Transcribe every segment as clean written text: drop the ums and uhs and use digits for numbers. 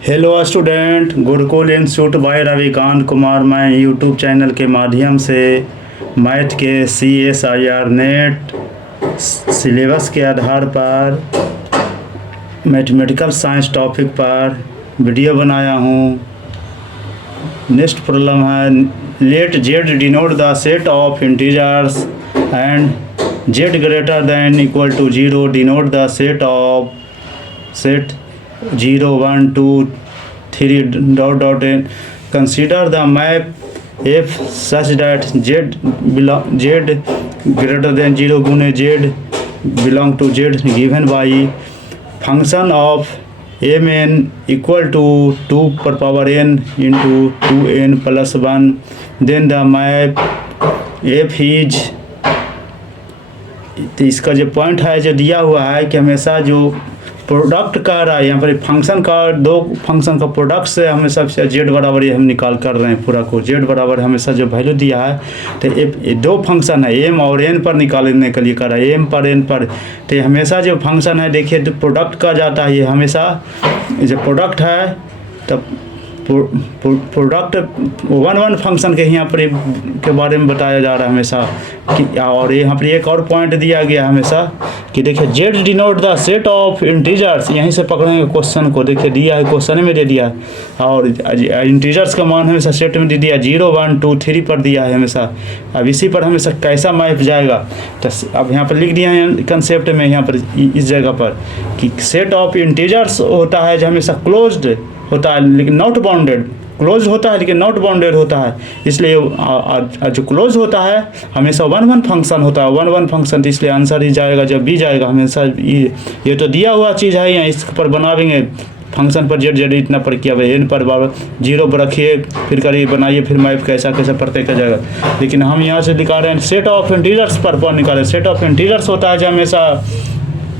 Hello student, Gurukul institute by Ravikant Kumar. मैं YouTube channel के माध्यम से मैथ के CSIR नेट सिलेबस के आधार पर मैथमेटिकल साइंस टॉपिक पर वीडियो बनाया हूँ। नेक्स्ट प्रॉब्लम है, let Z denote the set of integers and Z greater than equal to 0 denote the set of set 0 1 2 3 dot dot n. Consider the map f such that z greater than 0 गुने z belong to z given by function of mn equal to 2 per power n into 2n plus 1. Then the map f is, तो इसका जो point है जो दिया हुआ है कि हमेशा जो प्रोडक्ट कर रहा है यहाँ पर फंक्शन का, दो फंक्शन का प्रोडक्ट से हमेशा जेड बराबर ये हम निकाल कर रहे हैं पूरा को। जेड बराबर हमेशा जो वैल्यू दिया है तो दो फंक्शन है एम और एन पर निकालने के लिए कर रहा है, एम पर एन पर। तो हमेशा जो फंक्शन है देखिए तो प्रोडक्ट का जाता है, ये हमेशा जो प्रोडक्ट है तब प्रोडक्ट वन फंक्शन के यहाँ पर के बारे में बताया जा रहा है हमेशा कि। और यहाँ पर एक और पॉइंट दिया गया हमेशा कि देखिए Z denote the set of integers, यहीं से पकड़ेंगे क्वेश्चन को। देखिए दिया है, क्वेश्चन में दे दिया है और इंटीजर्स का मान हमेशा सेट में दे दिया 0 1 2 3 पर दिया है हमेशा। अब इसी पर हमेशा कैसा मैप जाएगा तो अब यहाँ पर लिख दिया है कंसेप्ट में यहाँ पर इस जगह पर कि सेट ऑफ इंटीजर्स होता है जो हमेशा क्लोज्ड होता है लेकिन नॉट बाउंडेड। क्लोज होता है लेकिन नॉट बाउंडेड होता है, इसलिए जो क्लोज होता है हमेशा वन फंक्शन होता है, वन फंक्शन। तो इसलिए आंसर ही जाएगा जब भी जाएगा हमेशा ये तो दिया हुआ चीज़ है, यहाँ इस पर बनावेंगे फंक्शन पर जेड जेड इतना पर किया हुआ एन पर 0 पर रखिए, फिर करिए बनाइए, फिर मैप कैसा कैसा प्रत्येक का जाएगा। लेकिन हम यहाँ से निकाल रहे हैं सेट ऑफ इंटीजर्स पर निकाले। सेट ऑफ इंटीजर्स होता है जो हमेशा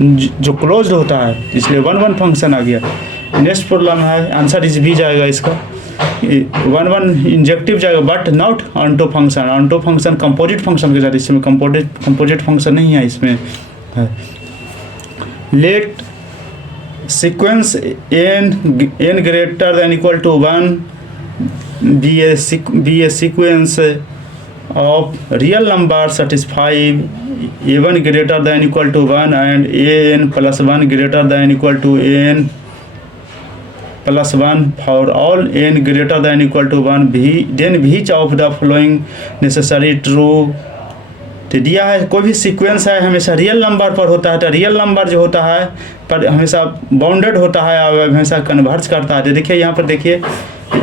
जो क्लोज होता है, इसलिए वन फंक्शन आ गया। नेक्स्ट प्रॉब्लम है, आंसर इस भी जाएगा इसका, वन इंजेक्टिव जाएगा but not onto function. Onto function composite function के साथ, इसमें कंपोजिट फंक्शन नहीं है इसमें है। Let sequence n greater than equal to 1 be a sequence of real number satisfy a1 greater than equal to 1 and an plus 1 greater than equal to n plus 1 for all n greater than equal to 1 then which of the following necessary true। तो दिया है कोई भी sequence है हमेशा real number पर होता है, तो रियल नंबर जो होता है पर हमेशा बाउंडेड होता है और हमेशा कन्वर्ज करता है। तो देखिए यहाँ पर देखिए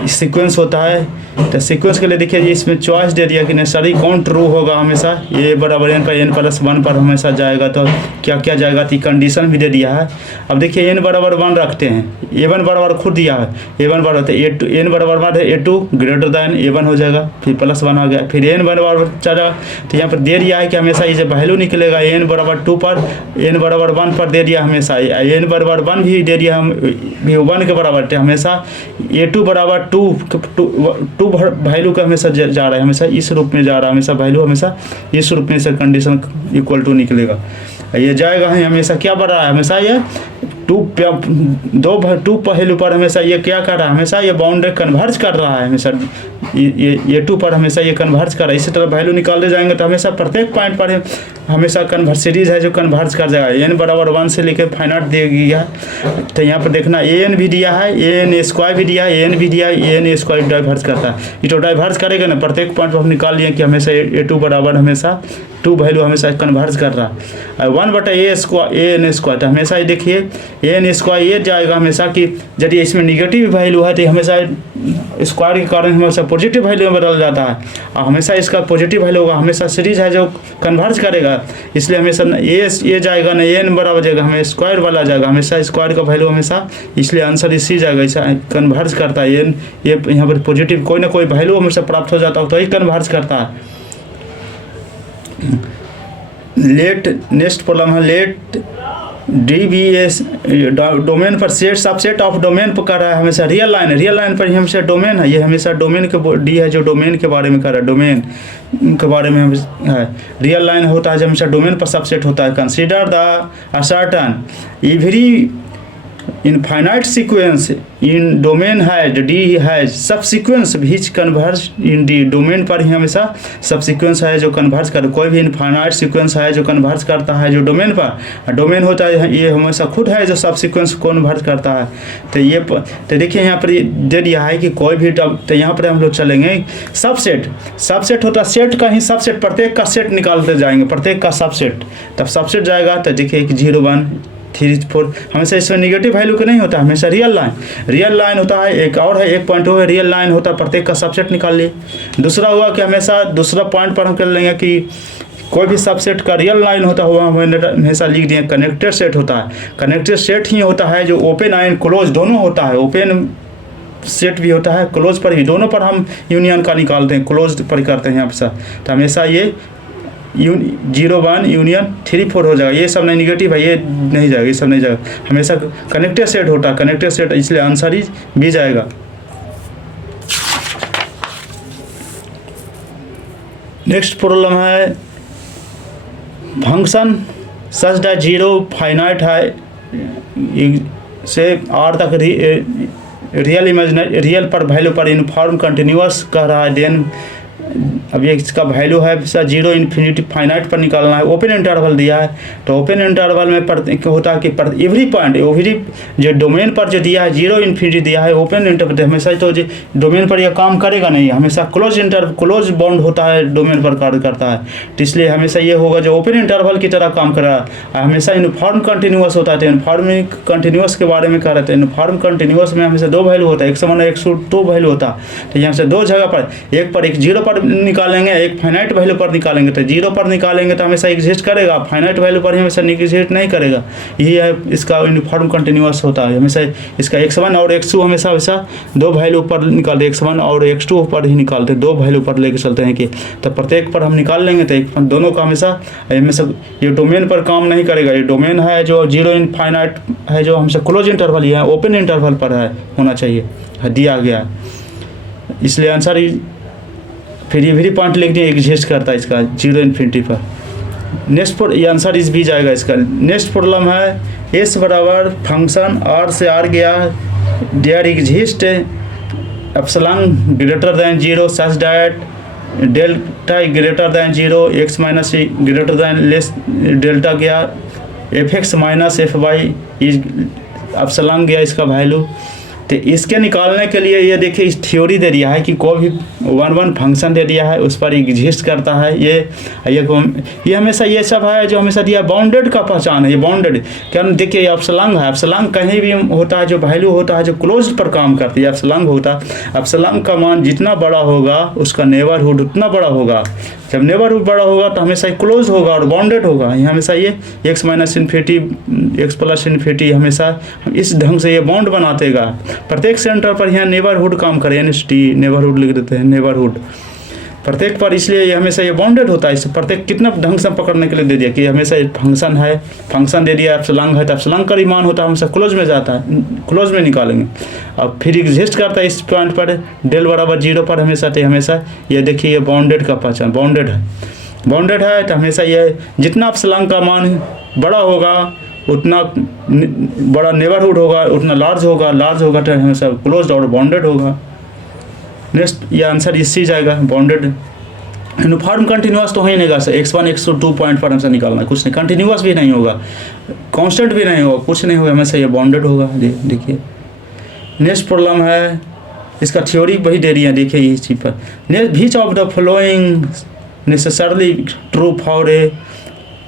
सीक्वेंस होता है, तो सीक्वेंस के लिए देखिए इसमें चॉइस दे दिया कि नेसेसरी कौन ट्रू होगा हमेशा, ये बराबर n पर n प्लस 1 पर हमेशा जाएगा। तो क्या क्या जाएगा, तो कंडीशन भी दे दिया है। अब देखिए n बराबर 1 रखते हैं, a1 बराबर खुद दिया है, a1 बराबर तो n बराबर 1 है, a2 ग्रेटर दैन a1 हो जाएगा, फिर प्लस 1 आ गया, फिर n बराबर चलेगा। तो यहाँ पर दे दिया है कि हमेशा ये वैल्यू निकलेगा n बराबर 2 पर, न बराबर 1 पर दे दिया हमेशा, n बराबर 1 भी दे दिया हम 1 के बराबर। तो हमेशा a2 बराबर 2 वैल्यू का हमेशा जा रहा है, हमेशा इस रूप में जा रहा है, हमेशा वैल्यू हमेशा इस रूप में से कंडीशन इक्वल टू निकलेगा। ये जाएगा है हमेशा क्या बढ़ रहा है, हमेशा ये 2 पहलू पर हमेशा ये क्या कर रहा है, हमेशा ये बाउंड्री कन्वर्ज कर रहा है, हमेशा ये 2 पर हमेशा ये कन्वर्ज कर रहा है। इसी तरह वैल्यू निकालते जाएंगे तो हमेशा प्रत्येक पॉइंट पर हमेशा कन्वर्ज सीरीज है जो कन्वर्ज कर जाएगा। n बराबर 1 से लेकर फाइनाइट दे दिया है, तो यहाँ पर देखना an भी दिया है, an स्क्वायर भी दिया है, an भी दिया है, an स्क्वायर डाइवर्स करता है। ये तो डाइवर्स करेगा ना, प्रत्येक पॉइंट पर हम निकाल लिए कि हमेशा a2 बराबर हमेशा 2 वैल्यू हमेशा कन्वर्ज कर रहा है। 1/a स्क्वायर, तो हमेशा ये देखिए n स्क्वायर ये जाएगा हमेशा कि यदि इसमें निगेटिव वैल्यू है तो हमेशा स्क्वायर के कारण हमेशा पॉजिटिव वैल्यू में बदल जाता है, और हमेशा इसका पॉजिटिव वैल्यू होगा, हमेशा सीरीज है जो कन्वर्ज करेगा, इसलिए हमेशा ये जाएगा ना n बराबर जाएगा, हमें स्क्वायर वाला जाएगा, हमेशा स्क्वायर का वैल्यू हमेशा, इसलिए आंसर इसी जाएगा। ऐसा कन्वर्ज करता है n, ये यहाँ पर पॉजिटिव कोई ना कोई वैल्यू हमेशा प्राप्त हो जाता है तो ही कन्वर्ज करता है। लेट नेक्स्ट प्रॉब्लम है, लेट DBS डोमेन पर सेट सबसेट ऑफ डोमेन पर कर रहा है हमेशा। रियल लाइन पर हमेशा डोमेन है, ये हमेशा डोमेन के डी है जो डोमेन के बारे में कर रहा है, डोमेन के बारे में है। रियल लाइन होता है जब हमेशा डोमेन पर सबसेट होता है। Consider the assertion every infinite sequence in domain has D has subsequence which converge in D, domain पर ही हमेशा सब सीक्वेंस है जो कन्वर्ज कर, कोई भी इनफाइनाइट सीक्वेंस है जो कन्वर्ज करता है जो डोमेन पर, डोमेन होता है ये हमेशा खुद है जो सब सीक्वेंस को कन्वर्ज करता है। तो ये तो देखिए यहाँ पर दे दिया है कि कोई भी, तो यहाँ पर हम लोग चलेंगे सबसेट, सबसेट होता है सेट का ही सबसेट, प्रत्येक का सेट निकालते जाएंगे, प्रत्येक का सबसेट, तब सबसेट जाएगा तो देखिए 0 1 3 4 हमेशा इसमें निगेटिव वैल्यू का नहीं होता, हमेशा रियल लाइन होता है। एक और है, एक पॉइंट वो है रियल लाइन होता है, प्रत्येक का सबसेट निकाल लिए। दूसरा हुआ कि हमेशा दूसरा पॉइंट पर हम कर लेंगे कि कोई भी सबसेट का रियल लाइन होता हुआ हमेशा लिख दिए कनेक्टेड सेट होता है, कनेक्टेड सेट ही होता है जो ओपन एंड क्लोज दोनों होता है, ओपन सेट भी होता है क्लोज पर भी, दोनों पर हम यूनियन का निकालते हैं, क्लोज पर करते हैं हमेशा। तो हमेशा ये 0 1 यूनियन 3 4 हो जाएगा, ये सब नहीं निगेटिव है, ये नहीं जाएगा, ये सब नहीं जाएगा, हमेशा कनेक्टेड सेट होता है, कनेक्टेड सेट, इसलिए आंसर ही भी जाएगा। नेक्स्ट प्रॉब्लम है फंक्शन सच दैट 0 फाइनाइट है से R तक रियल इमेजिनरी रियल पर वैल्यू पर यूनिफॉर्म कंटिन्यूअस कह रहा है, देन अब ये इसका वैल्यू है 0 इन्फिनिटी फाइनाइट पर निकालना है, ओपन इंटरवल दिया है। तो ओपन इंटरवल में होता है कि एवरी पॉइंट एवरी जो डोमेन पर जो दिया है 0 इन्फिनिटी दिया है, ओपन इंटरवल हमेशा तो जो डोमेन पर यह काम करेगा नहीं, हमेशा क्लोज बाउंड होता है, डोमेन पर कार्य करता है। तो इसलिए हमेशा ये होगा जो ओपन इंटरवल की तरह काम कर रहा है, हमेशा यूनिफॉर्म कंटिन्यूअस होता है। तो यूनिफॉर्म कंटिन्यूअस के बारे में कह रहे थे, यूनिफॉर्म कंटिन्यूअस में हमेशा 2 वैल्यू होता है, x1 और x2 वैल्यू होता है। तो यहाँ से 2 जगह पर, एक पर 0 पर निकालेंगे, एक फाइनाइट वैल्यू पर निकालेंगे। तो 0 पर निकालेंगे तो हमेशा एग्जिस्ट करेगा, फाइनाइट वैल्यू पर हमेशा एग्जिस्ट नहीं करेगा। यही है इसका यूनिफॉर्म कंटिन्यूअस होता है, हमेशा इसका x1 और x2 हमेशा 2 वैल्यू पर निकालते, x1 और x2 पर ही निकालते, 2 वैल्यू पर लेके चलते हैं कि तो प्रत्येक पर हम निकाल लेंगे। तो दोनों का हमेशा ये डोमेन पर काम नहीं करेगा, ये डोमेन है जो 0 इनफाइनाइट है, जो हमसे क्लोज इंटरवल ही है, ओपन इंटरवल पर है होना चाहिए, दिया गया, इसलिए आंसर फिर ये भी पॉइंट लिख दिए एग्जिस्ट करता है इसका 0 इन्फिनिटी पर। नेक्स्ट ये आंसर इस भी जाएगा इसका। नेक्स्ट प्रॉब्लम है एस बराबर फंक्शन R से R गया, there exist epsilon greater than 0 such that delta greater than 0 x minus greater than less delta गया, fx minus fy is epsilon गया इसका वैल्यू। तो इसके निकालने के लिए ये देखिए इस थ्योरी दे दिया है कि कोई भी 1 फंक्शन दे दिया है उस पर एग्जिस्ट करता है, ये हमेशा ये सब है जो हमेशा दिया बाउंडेड का पहचान है, ये बाउंडेड क्या देखिए ये एप्सिलॉन है, एप्सिलॉन कहीं भी होता है जो वैल्यू होता है जो क्लोज पर काम करती है, एप्सिलॉन होता है, एप्सिलॉन का मान जितना बड़ा होगा उसका नेबरहुड उतना बड़ा होगा, जब नेबरहुड बड़ा होगा तो हमेशा क्लोज होगा और बाउंडेड होगा। ये हमेशा ये x minus infinity x plus infinity हमेशा इस ढंग से ये बाउंड बनातेगा, प्रत्येक सेंटर पर यहाँ नेबरहुड काम करे, NST नेबरहुड लिख देते हैं, नेबरहुड प्रत्येक पर, इसलिए ये हमेशा ये बाउंडेड होता है। इस प्रत्येक कितना ढंग से पकड़ने के लिए दे दिया कि हमेशा फंक्शन है, फंक्शन दे दिया एप्सिलॉन है, तो एप्सिलॉन का मान होता है हमेशा क्लोज में जाता है, क्लोज में निकालेंगे। अब फिर एग्जिस्ट करता है इस पॉइंट पर डेल बराबर 0 पर हमेशा, तो हमेशा ये देखिए ये बाउंडेड का पहचान, बाउंडेड है तो हमेशा ये जितना एप्सिलॉन का मान बड़ा होगा उतना बड़ा नेबरहुड होगा, उतना लार्ज होगा तो हमेशा क्लोज और बाउंडेड होगा। नेक्स्ट ये आंसर इससे जाएगा, बाउंडेड। यूनिफॉर्म कंटिन्यूअस तो ही नहीं गा सर, x1 x2 पॉइंट पर हमसे निकालना है, कुछ नहीं, कंटिन्यूअस भी नहीं होगा, कांस्टेंट भी नहीं होगा, कुछ नहीं होगा, हमेशा ये बाउंडेड होगा। देखिए नेक्स्ट प्रॉब्लम है, इसका थ्योरी वही दे रही है, देखिए इस चीज़ पर। Next which of the following necessarily true for a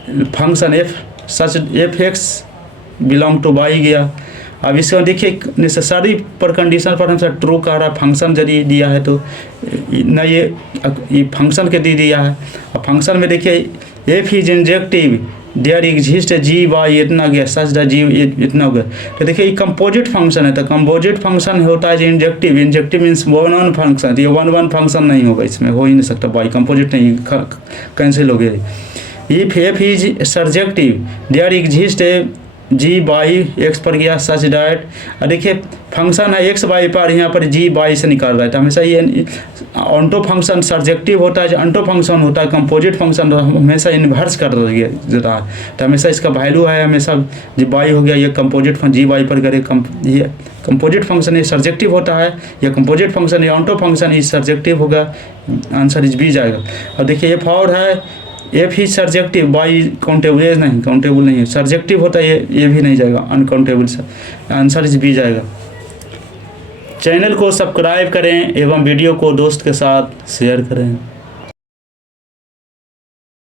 function F such fx belong to y गया। अब इसको देखिए नेसेसरी पर कंडीशन पर हमसे ट्रू कह रहा है, फंक्शन यदि दिया है तो ना ये फंक्शन के दे दिया है। अब फंक्शन में देखिए F is injective there exist G Y इतना गया, सच द जी इतना हो गया। तो देखिए ये कंपोजिट फंक्शन है, तो कंपोजिट फंक्शन होता है जो इंजेक्टिव मीन्स 1 फंक्शन, ये 1 फंक्शन नहीं होगा, इसमें हो ही नहीं सकता, बाई कंपोजिट नहीं, कैंसिल हो गया। If F is surjective there exist G by X पर गया सच डैट। देखिए फंक्शन है एक्स बाई पर, यहाँ पर जी बाई से निकाल रहा है, तो हमेशा ये ऑन्टो फंक्शन सर्जेक्टिव होता है, जो अंटो फंक्शन होता है कंपोजिट फंक्शन हमेशा इन्वर्स कर देता है, तो हमेशा इसका वैल्यू है हमेशा जी बाई हो गया, ये कंपोजिट फंक्शन जी बाई पर करे ये कंपोजिट फंक्शन ये सर्जेक्टिव होता है, या कंपोजिट फंक्शन या ऑन्टो फंक्शन ये सर्जेक्टिव होगा, आंसर इज बी जाएगा। और देखिए एफ और है, F he surjective by countable, ये नहीं काउंटेबल नहीं है, सर्जेक्टिव होता है ये भी नहीं जाएगा, अनकाउंटेबल, आंसर इज बी जाएगा। चैनल को सब्सक्राइब करें एवं वीडियो को दोस्त के साथ शेयर करें।